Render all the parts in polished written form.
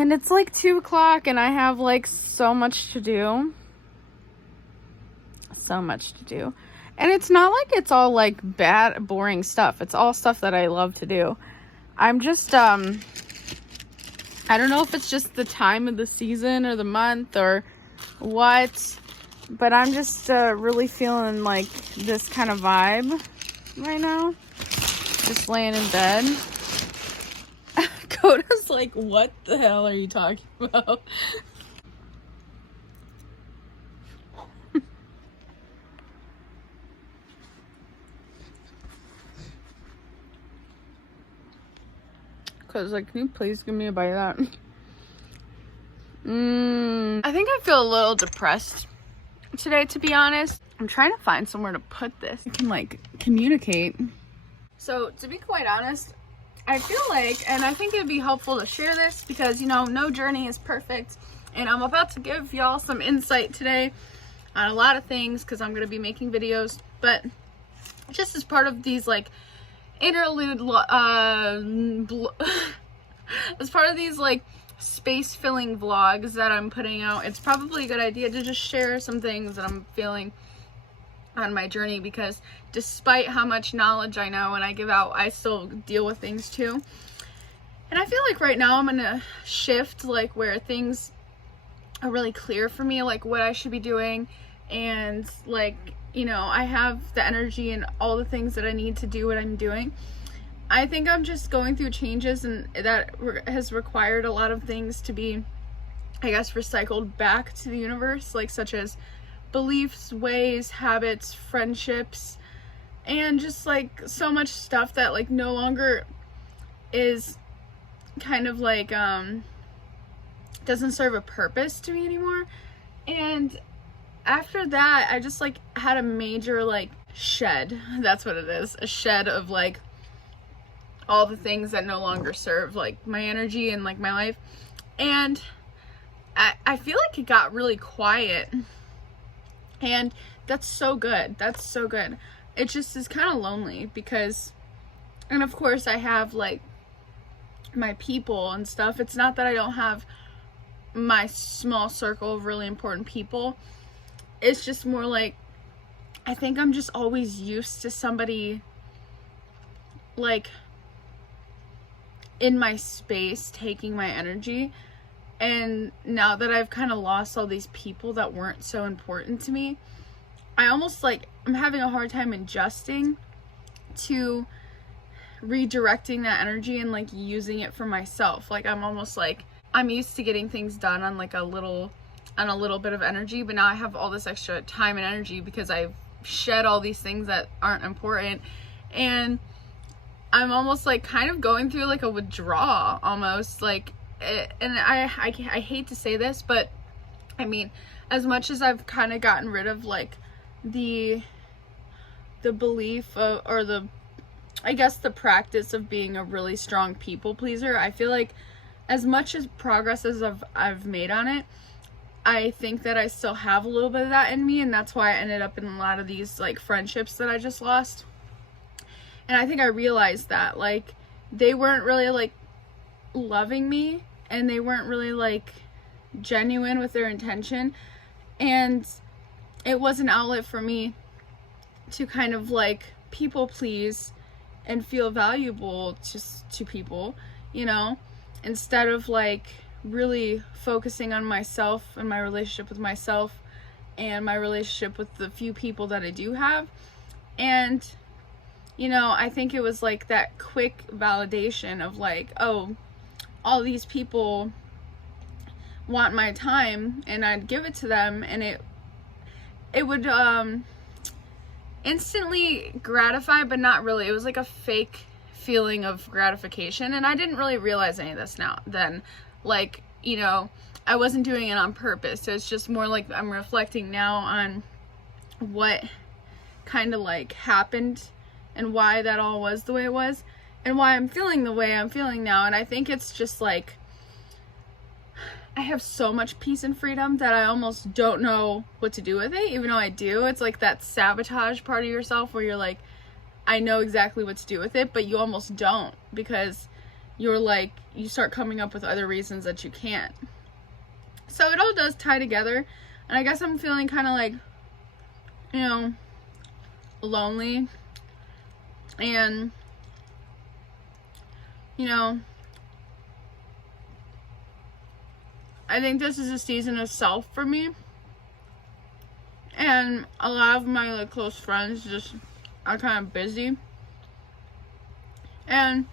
And it's like 2 o'clock and I have like so much to do. So much to do. And it's not like it's all like bad, boring stuff. It's all stuff that I love to do. I'm just, I don't know if it's just the time of the season or the month or what, but I'm just really feeling like this kind of vibe right now. Just laying in bed. Coda's like, what the hell are you talking about? Coda's like, can you please give me a bite of that? I think I feel a little depressed today, to be honest. I'm trying to find somewhere to put this. I can like communicate. So to be quite honest, I feel like, and I think it'd be helpful to share this because, you know, no journey is perfect. And I'm about to give y'all some insight today on a lot of things because I'm going to be making videos. But just as part of these like interlude, as part of these like space filling vlogs that I'm putting out, it's probably a good idea to just share some things that I'm feeling on my journey, because despite how much knowledge I know and I give out, I still deal with things too. And I feel like right now I'm gonna shift like where things are really clear for me, like what I should be doing, and like, you know, I have the energy and all the things that I need to do what I'm doing. I think I'm just going through changes, and that has required a lot of things to be, I guess, recycled back to the universe, like such as beliefs, ways, habits, friendships, and just like so much stuff that like no longer is kind of like doesn't serve a purpose to me anymore. And after that, I just like had a major like shed. That's what it is, a shed of like all the things that no longer serve like my energy and like my life. And I feel like it got really quiet, and that's so good. That's so good. It just is kind of lonely because, and of course I have like my people and stuff. It's not that I don't have my small circle of really important people. It's just more like, I think I'm just always used to somebody like in my space taking my energy. And now that I've kind of lost all these people that weren't so important to me, I almost like, I'm having a hard time adjusting to redirecting that energy and like using it for myself. Like I'm almost like, I'm used to getting things done on like a little bit of energy, but now I have all this extra time and energy because I've shed all these things that aren't important. And I'm almost like kind of going through like a withdrawal almost, like, and I hate to say this, but I mean, as much as I've kind of gotten rid of like the belief of, or the, I guess the practice of being a really strong people pleaser, I feel like as much as progress as I've made on it, I think that I still have a little bit of that in me, and that's why I ended up in a lot of these like friendships that I just lost. And I think I realized that like they weren't really like loving me, and they weren't really like genuine with their intention, and it was an outlet for me to kind of like people please and feel valuable just to people, you know, instead of like really focusing on myself and my relationship with myself and my relationship with the few people that I do have. And you know, I think it was like that quick validation of like, oh, all these people want my time, and I'd give it to them, and it would instantly gratify, but not really. It was like a fake feeling of gratification, and I didn't really realize any of this then. Like, you know, I wasn't doing it on purpose. So it's just more like I'm reflecting now on what kind of like happened and why that all was the way it was, and why I'm feeling the way I'm feeling now. And I think it's just like, I have so much peace and freedom that I almost don't know what to do with it, even though I do. It's like that sabotage part of yourself where you're like, I know exactly what to do with it, but you almost don't, because you're like, you start coming up with other reasons that you can't. So it all does tie together. And I guess I'm feeling kind of like, you know, lonely. And, you know, I think this is a season of self for me. And a lot of my like close friends just are kind of busy. And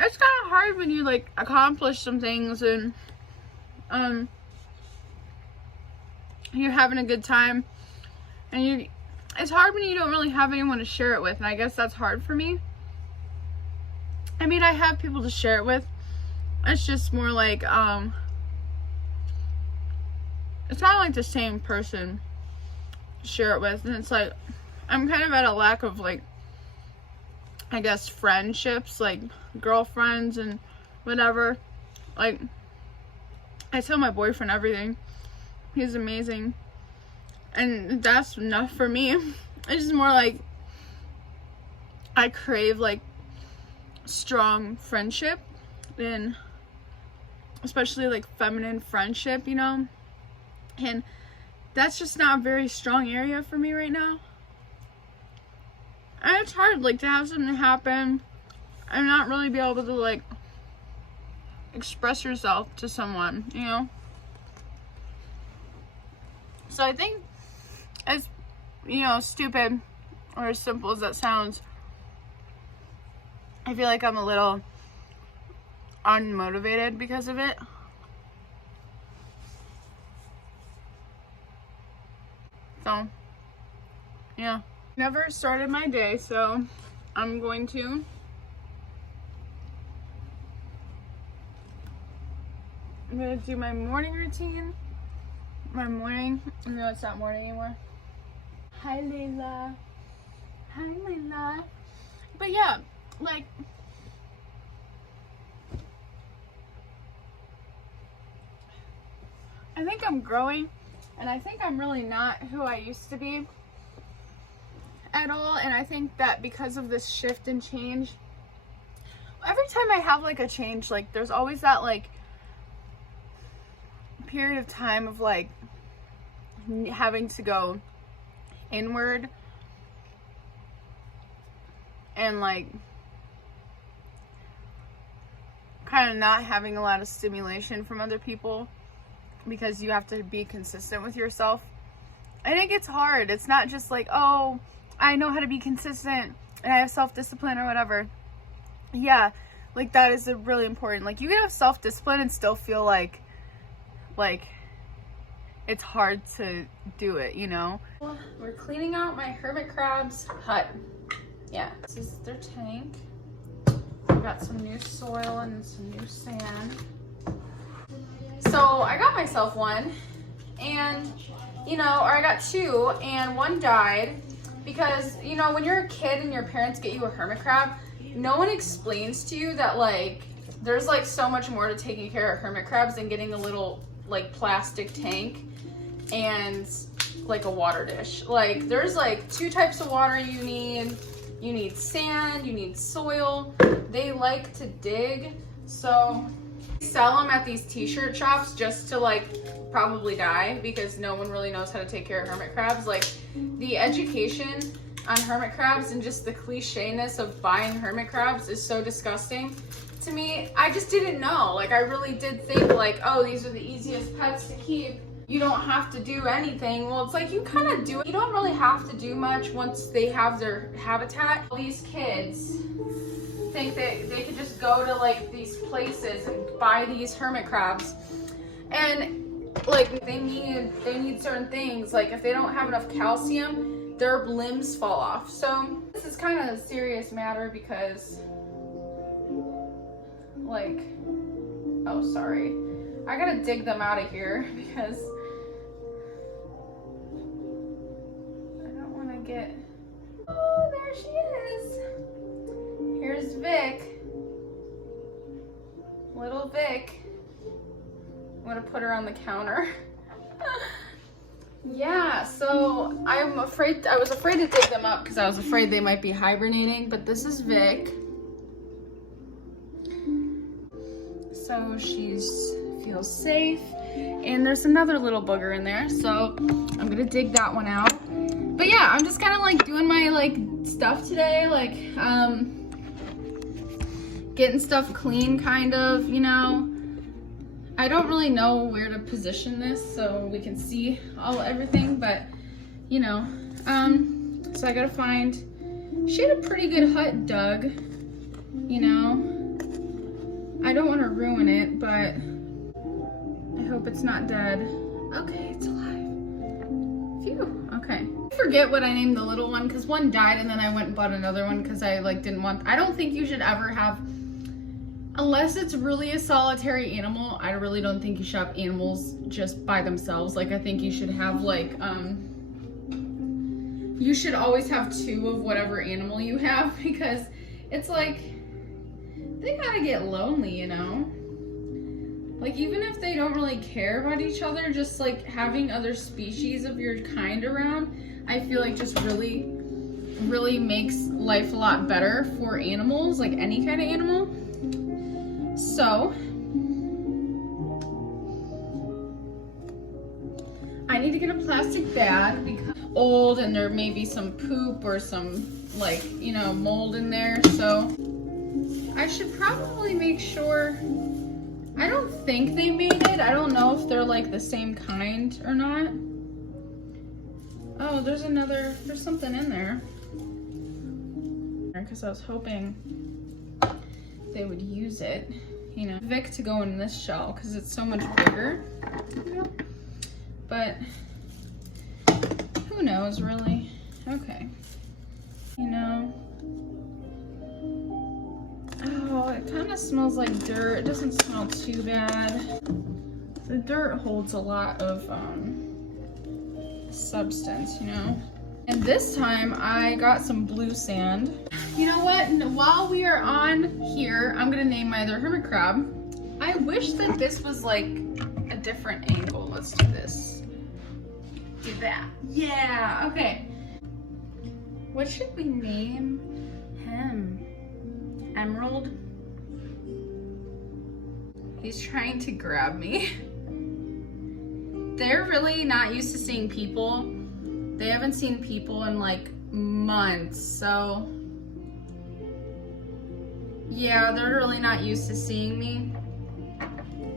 it's kind of hard when you like accomplish some things and you're having a good time, and it's hard when you don't really have anyone to share it with, and I guess that's hard for me. I mean, I have people to share it with. It's just more like it's not like the same person to share it with, and it's like I'm kind of at a lack of like, I guess, friendships, like girlfriends and whatever. Like, I tell my boyfriend everything. He's amazing. And that's enough for me. It's just more like I crave like strong friendship, and especially like feminine friendship, you know? And that's just not a very strong area for me right now. And it's hard, like, to have something happen and not really be able to, like, express yourself to someone, you know? So I think, as, you know, stupid or as simple as that sounds, I feel like I'm a little unmotivated because of it. So, yeah. Never started my day, so I'm going to do my morning routine. My morning, no, it's not morning anymore. Hi, Layla. Hi, Layla. But yeah, like, I think I'm growing, and I think I'm really not who I used to be at all. And I think that because of this shift and change, every time I have like a change, like there's always that like period of time of like having to go inward and like kind of not having a lot of stimulation from other people because you have to be consistent with yourself. I think it's hard. It's not just like, oh, I know how to be consistent and I have self-discipline or whatever. Yeah, like that is really important. Like you can have self-discipline and still feel like it's hard to do it, you know? We're cleaning out my hermit crab's hut. Yeah, this is their tank. We got some new soil and some new sand. So I got myself one, and you know, or I got two, and one died because, you know, when you're a kid and your parents get you a hermit crab, no one explains to you that like there's like so much more to taking care of hermit crabs than getting a little like plastic tank and like a water dish. Like there's like two types of water you need. You need sand, you need soil. They like to dig, so sell them at these t-shirt shops just to like probably die because no one really knows how to take care of hermit crabs. Like the education on hermit crabs and just the cliche-ness of buying hermit crabs is so disgusting to me. I just didn't know. Like I really did think like, oh, these are the easiest pets to keep. You don't have to do anything. Well, it's like you kind of do it. You don't really have to do much once they have their habitat. These kids think that they could just go to like these places and buy these hermit crabs, and like they need certain things. Like if they don't have enough calcium, their limbs fall off. So this is kind of a serious matter because like, oh sorry, I gotta dig them out of here because I don't want to get, oh there she is. Here's Vic, little Vic. I'm gonna put her on the counter. Yeah, so I was afraid to dig them up because I was afraid they might be hibernating, but this is Vic. so she's feels safe. And there's another little booger in there, so I'm gonna dig that one out. But yeah, I'm just kind of like doing my like stuff today, like getting stuff clean, kind of, you know. I don't really know where to position this so we can see everything, but you know, so I gotta find, she had a pretty good hut dug, you know. I don't want to ruin it, but I hope it's not dead. Okay, it's alive. Phew, okay. I forget what I named the little one because one died and then I went and bought another one because I like didn't want, I don't think you should ever have, unless it's really a solitary animal, I really don't think you should have animals just by themselves. Like I think you should have like, you should always have two of whatever animal you have because it's like, they gotta get lonely, you know? Like even if they don't really care about each other, just like having other species of your kind around, I feel like just really, really makes life a lot better for animals, like any kind of animal. So, I need to get a plastic bag because it's old and there may be some poop or some like, you know, mold in there. So, I should probably make sure, I don't think they made it. I don't know if they're like the same kind or not. Oh, there's something in there. Because I was hoping they would use it, you know, Vic to go in this shell because it's so much bigger, you know? But who knows really? Okay, you know. Oh, it kind of smells like dirt. It doesn't smell too bad. The dirt holds a lot of substance, you know. And this time I got some blue sand. You know what? While we are on here, I'm gonna name my other hermit crab. I wish that this was like a different angle. Let's do this. Do that. Yeah, okay. What should we name him? Emerald? He's trying to grab me. They're really not used to seeing people. They haven't seen people in like months, so yeah, they're really not used to seeing me.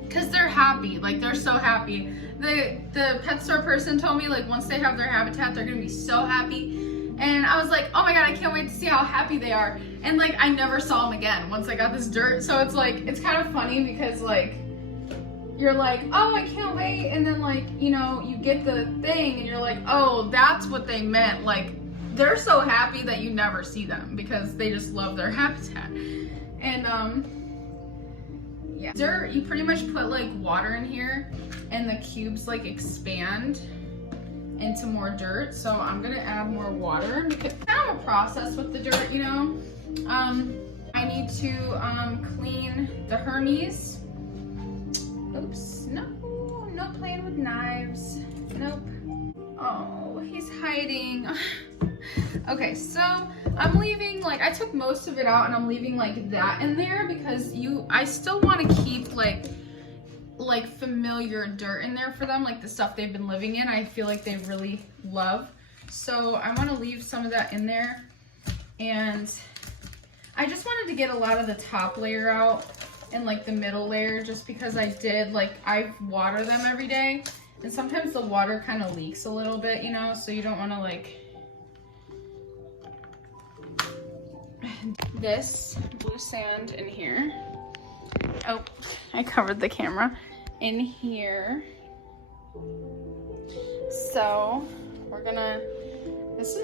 Cause they're happy, like they're so happy. The pet store person told me like once they have their habitat, they're gonna be so happy. And I was like, oh my God, I can't wait to see how happy they are. And like, I never saw them again once I got this dirt. So it's like, it's kind of funny because like, you're like, oh, I can't wait. And then like, you know, you get the thing and you're like, oh, that's what they meant. Like, they're so happy that you never see them because they just love their habitat. And yeah. Dirt, you pretty much put like water in here and the cubes like expand into more dirt. So I'm gonna add more water because it's kind of a process with the dirt, you know. I need to clean the Hermes. Oops, no playing with knives. Nope. Oh, he's hiding. Okay, so I'm leaving, like, I took most of it out and I'm leaving like that in there because I still want to keep like familiar dirt in there for them, like the stuff they've been living in. I feel like they really love. So I want to leave some of that in there. And I just wanted to get a lot of the top layer out and like the middle layer just because I water them every day. And sometimes the water kind of leaks a little bit, you know, so you don't want to like this blue sand in here. Oh, I covered the camera. In here. So we're gonna,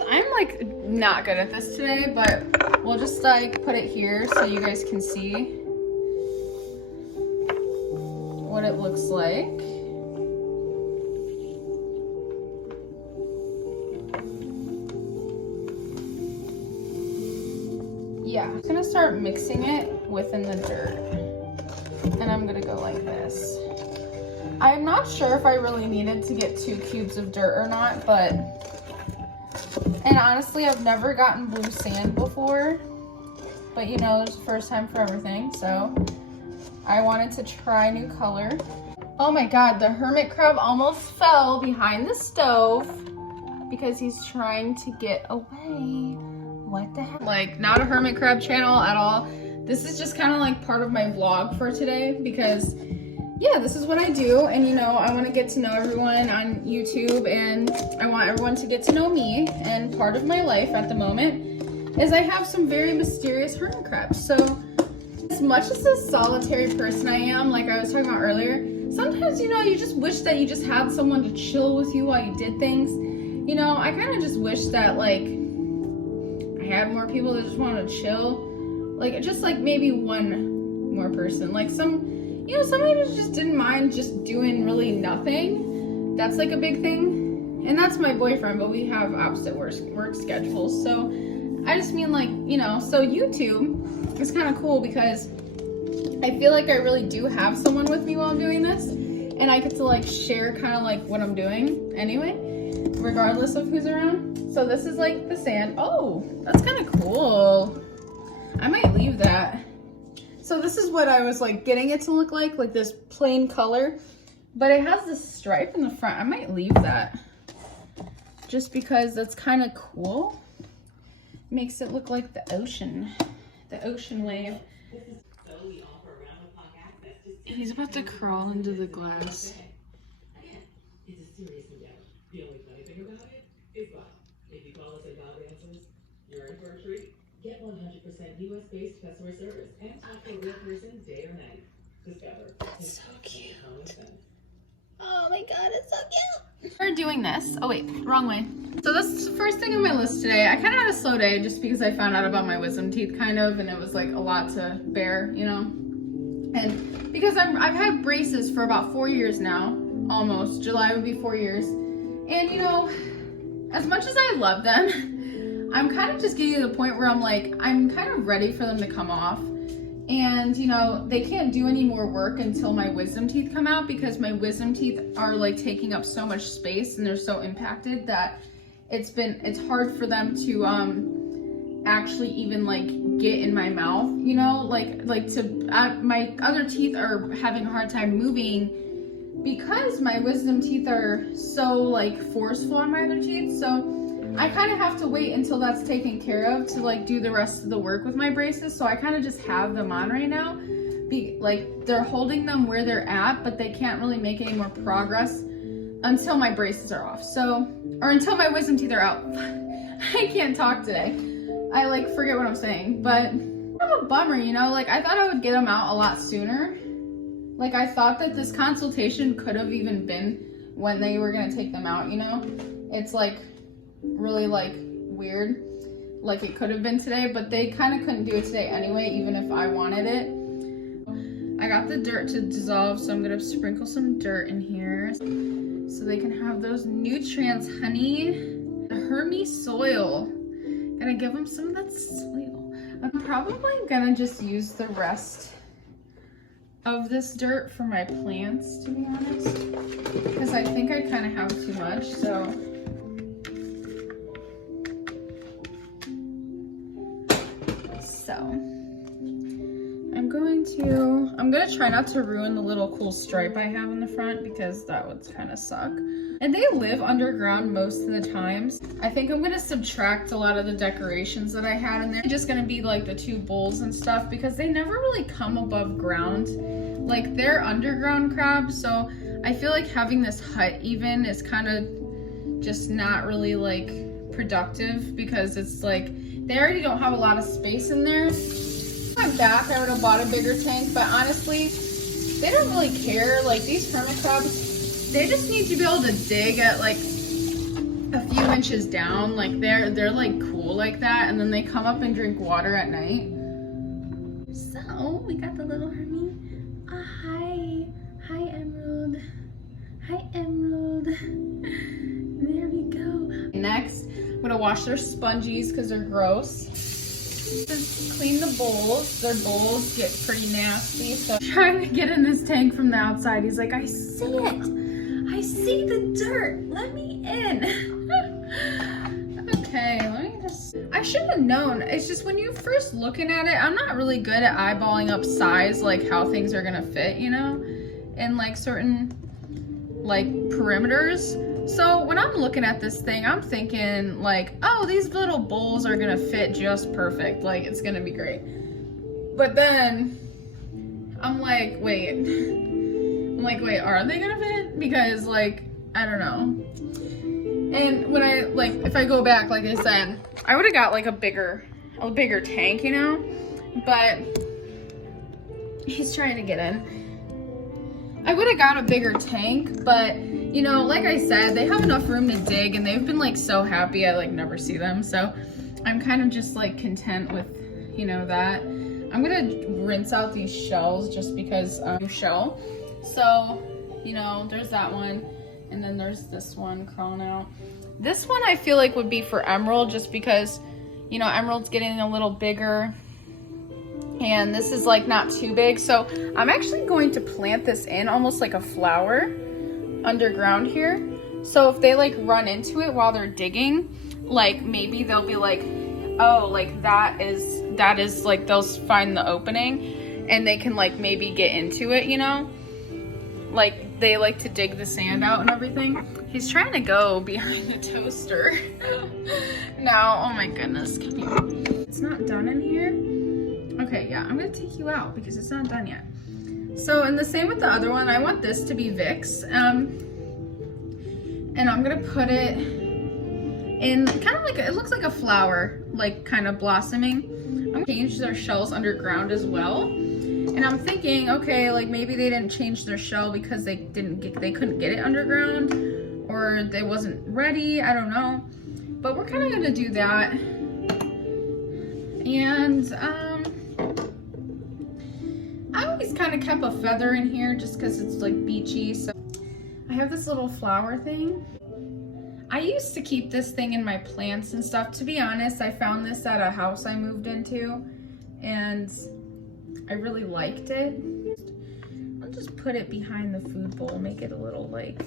I'm like not good at this today, but we'll just like put it here so you guys can see what it looks like. Yeah, I'm gonna start mixing it within the dirt. And I'm gonna go like this. I'm not sure if I really needed to get 2 cubes of dirt or not, but, and honestly, I've never gotten blue sand before, but you know, there's a first time for everything, so I wanted to try a new color. Oh my God, the hermit crab almost fell behind the stove because he's trying to get away. What the heck? Like, not a hermit crab channel at all. This is just kind of like part of my vlog for today because yeah, this is what I do. And you know, I want to get to know everyone on YouTube and I want everyone to get to know me. And part of my life at the moment is I have some very mysterious hermit crabs. So as much as a solitary person I am, like I was talking about earlier, sometimes, you know, you just wish that you just had someone to chill with you while you did things. You know, I kind of just wish that like I had more people that just wanted to chill. Like just like maybe one more person, like somebody who just didn't mind just doing really nothing. That's like a big thing. And that's my boyfriend, but we have opposite work schedules. So I just mean like, you know, so YouTube is kind of cool because I feel like I really do have someone with me while I'm doing this. And I get to like share kind of like what I'm doing anyway, regardless of who's around. So this is like the sand. Oh, that's kind of cool. I might leave that. So this is what I was like getting it to look like this plain color, but it has this stripe in the front. I might leave that just because that's kind of cool. Makes it look like the ocean wave. He's about to crawl into the glass. It's a serious endeavor. The only funny thing about it is if you call us about answers, you're in for a treat. Get 100% US-based customer service and talk to a real person day or night. Discover. That's so cute. Oh my God, it's so cute. We're doing this. Oh wait, wrong way. So this is the first thing on my list today. I kind of had a slow day just because I found out about my wisdom teeth kind of, and it was like a lot to bear, you know? And because I've had braces for about 4 years now, almost. July would be 4 years. And you know, as much as I love them, I'm kind of just getting to the point where I'm like, I'm kind of ready for them to come off. And you know, they can't do any more work until my wisdom teeth come out because my wisdom teeth are like taking up so much space and they're so impacted that it's hard for them to actually even like get in my mouth, you know, my other teeth are having a hard time moving because my wisdom teeth are so like forceful on my other teeth. So I kind of have to wait until that's taken care of to like do the rest of the work with my braces. So I kind of just have them on right now. Like they're holding them where they're at, but they can't really make any more progress until my braces are off. So, or until my wisdom teeth are out. I can't talk today. I like forget what I'm saying, but kind of a bummer, you know, like I thought I would get them out a lot sooner. Like I thought that this consultation could have even been when they were gonna take them out, you know? It's like really like weird, like it could have been today, but they kind of couldn't do it today anyway, even if I wanted it. I got the dirt to dissolve, so I'm gonna sprinkle some dirt in here so they can have those nutrients, honey. The Hermy soil. Gotta give them some of that soil. I'm probably gonna just use the rest of this dirt for my plants, to be honest, because I think I kind of have too much. So I'm gonna try not to ruin the little cool stripe I have in the front because that would kind of suck. And they live underground most of the times. I think I'm gonna subtract a lot of the decorations that I had in there. It's just gonna be like the 2 bowls and stuff because they never really come above ground. Like they're underground crabs, so I feel like having this hut even is kind of just not really like productive because it's like they already don't have a lot of space in there. I'm back, I would have bought a bigger tank, but honestly, they don't really care. Like these hermit crabs, they just need to be able to dig at like a few inches down. Like they're like cool like that, and then they come up and drink water at night. So we got the little Hermy. Hi Emerald. Hi Emerald. There we go. Next, I'm gonna wash their spongies because they're gross. Just clean the bowls. Their bowls get pretty nasty, so I'm trying to get in this tank from the outside. He's like, I see it. I see the dirt. Let me in. Okay, let me just... I should have known. It's just when you first looking at it, I'm not really good at eyeballing up size, like how things are gonna fit, you know, in like certain like perimeters. So when I'm looking at this thing, I'm thinking like, oh, these little bowls are gonna fit just perfect. Like it's gonna be great. But then I'm like, wait, are they gonna fit? Because like, I don't know. And when I, like, if I go back, like I said, I would have got like a bigger tank, you know? But he's trying to get in. I would have got a bigger tank, but you know, like I said, they have enough room to dig and they've been like so happy I like never see them. So I'm kind of just like content with, you know, that. I'm gonna rinse out these shells just because shell. So, you know, there's that one. And then there's this one crawling out. This one I feel like would be for Emerald just because, you know, Emerald's getting a little bigger. And this is like not too big. So I'm actually going to plant this in almost like a flower underground here. So if they like run into it while they're digging, like maybe they'll be like, oh, like that is like they'll find the opening and they can like maybe get into it, you know? Like they like to dig the sand out and everything. He's trying to go behind the toaster. Now, oh my goodness. It's not done in here. Okay, yeah, I'm gonna take you out because it's not done yet. So, and the same with the other one. I want this to be Vic's. And I'm gonna put it in kind of like, it looks like a flower, like kind of blossoming. I'm gonna change their shells underground as well. And I'm thinking, okay, like maybe they didn't change their shell because they couldn't get it underground or they wasn't ready. I don't know. But we're kind of gonna do that. And I always kind of kept a feather in here just because it's like beachy. So I have this little flower thing. I used to keep this thing in my plants and stuff. To be honest, I found this at a house I moved into and I really liked it. I'll just put it behind the food bowl, make it a little like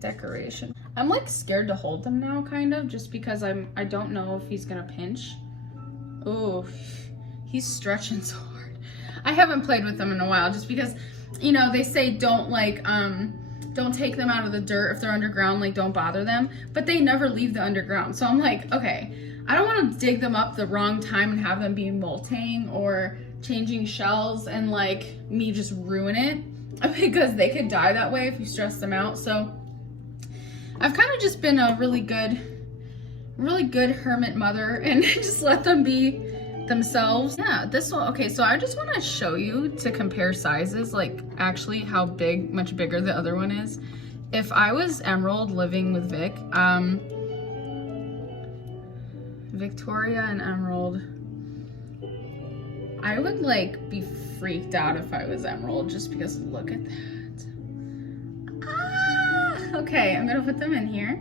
decoration. I'm like scared to hold them now kind of just because I don't know if he's gonna pinch. Oh, he's stretching so hard. I haven't played with them in a while just because, you know, they say don't like, don't take them out of the dirt if they're underground, like don't bother them, but they never leave the underground. So I'm like, okay, I don't want to dig them up the wrong time and have them be molting or changing shells and like me just ruin it because they could die that way if you stress them out. So I've kind of just been a really good hermit mother and just let them be themselves. Yeah, this one, okay, so I just want to show you to compare sizes, like actually how big, much bigger the other one is. If I was Emerald living with Vic, Victoria and Emerald, I would like be freaked out if I was Emerald just because look at that. Ah! Okay, I'm gonna put them in here.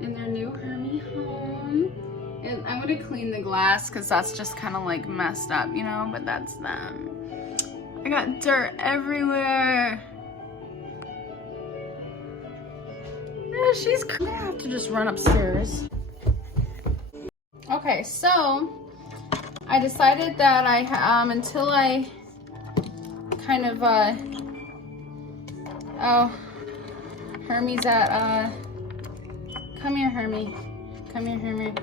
In their new Hermie home. And I'm gonna clean the glass because that's just kind of like messed up, you know, but that's them. I got dirt everywhere. Yeah, she's gonna have to just run upstairs. Okay, so I decided that until I kind of, oh, Hermie's at, come here, Hermie. Come here, Hermie.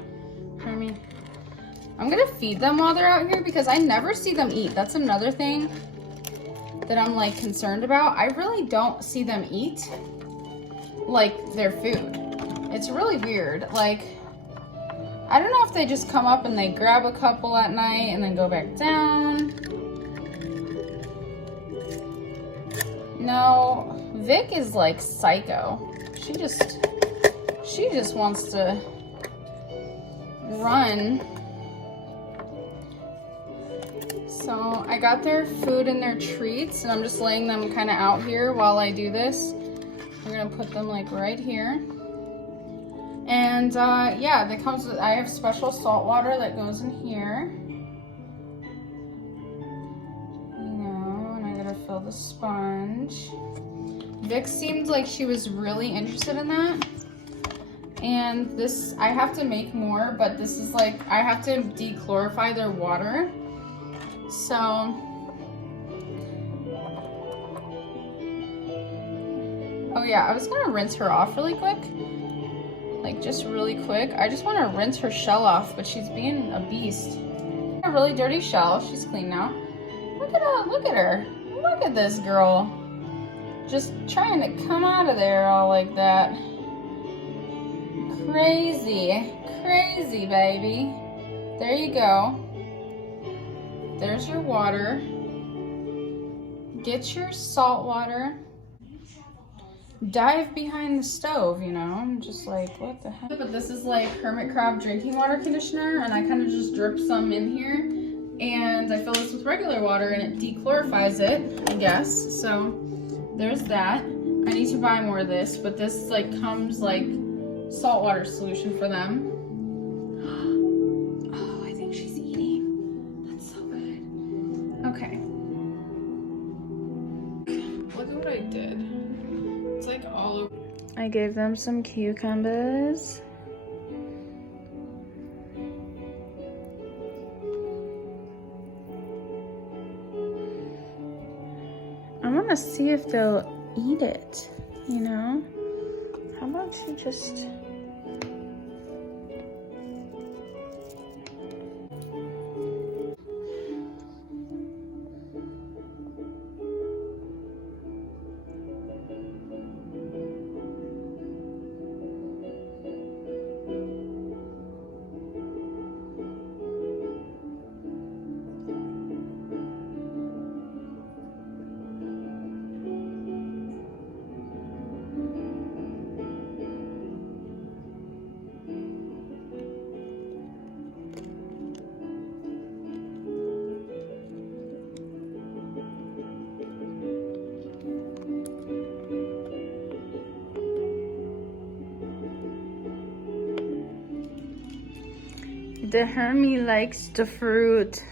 I'm gonna feed them while they're out here because I never see them eat. That's another thing that I'm like concerned about. I really don't see them eat like their food. It's really weird. Like, I don't know if they just come up and they grab a couple at night and then go back down. No, Vic is like psycho. She just wants to run. So I got their food and their treats and I'm just laying them kind of out here while I do this. I'm gonna put them like right here. And yeah, that comes with, I have special salt water that goes in here. You know, and I gotta fill the sponge. Vic seemed like she was really interested in that. And this, I have to make more, but this is like, I have to dechlorify their water. So, oh yeah, I was gonna rinse her off really quick. Like just really quick. I just wanna rinse her shell off, but she's being a beast. A really dirty shell, she's clean now. Look at her, look at her. Look at this girl. Just trying to come out of there all like that. Crazy, crazy baby. There you go. There's your water. Get your salt water. Dive behind the stove, you know? I'm just like, what the heck? But this is like hermit crab drinking water conditioner, and I kind of just drip some in here, and I fill this with regular water, and it dechlorifies it, I guess. So there's that. I need to buy more of this, but this like comes like saltwater solution for them. Oh, I think she's eating. That's so good. Okay. Look at what I did. It's like all over. I gave them some cucumbers. I want to see if they'll eat it, you know? How about you just... The Hermie likes the fruit.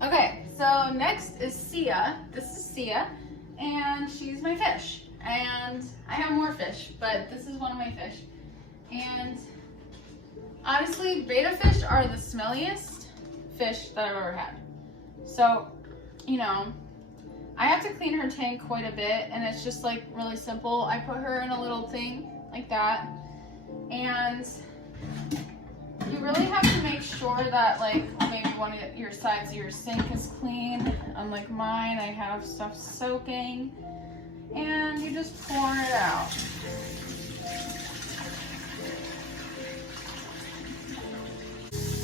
Okay, so next is Sia. This is Sia, and she's my fish. And I have more fish, but this is one of my fish. And honestly, betta fish are the smelliest fish that I've ever had. So, you know, I have to clean her tank quite a bit, and it's just like really simple. I put her in a little thing like that, and you really have to make sure that like maybe one of your sides of your sink is clean. Unlike mine, I have stuff soaking, and you just pour it out.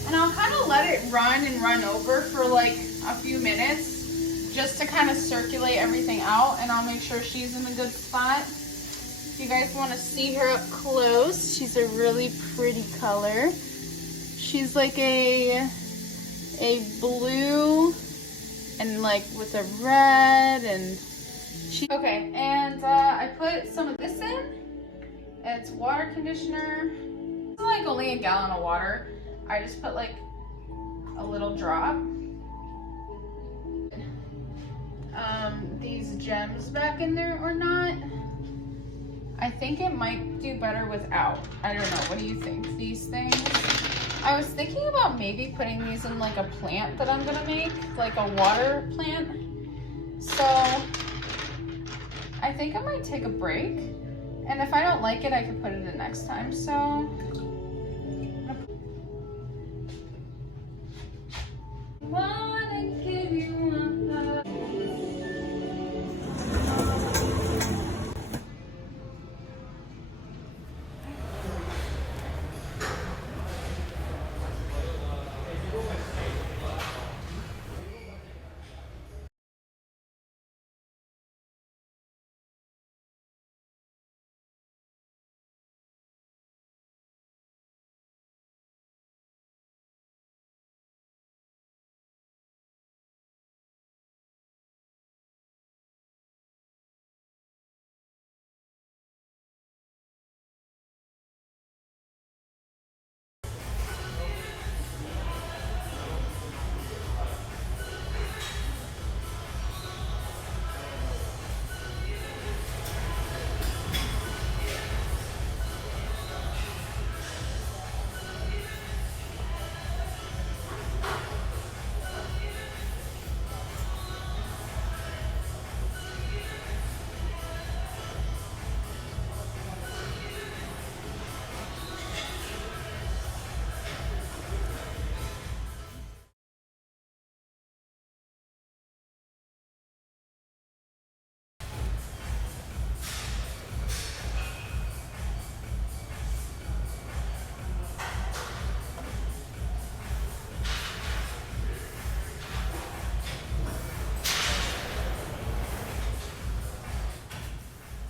And I'll kind of let it run and run over for like a few minutes, just to kind of circulate everything out, and I'll make sure she's in a good spot. If you guys want to see her up close, she's a really pretty color. She's like a blue and like with a red, and okay, and I put some of this in. It's water conditioner. It's like only a gallon of water. I just put like a little drop. These gems back in there or not. I think it might do better without. I don't know. What do you think? These things? I was thinking about maybe putting these in like a plant that I'm gonna make, like a water plant. So I think I might take a break. And if I don't like it, I could put it in next time. So bye.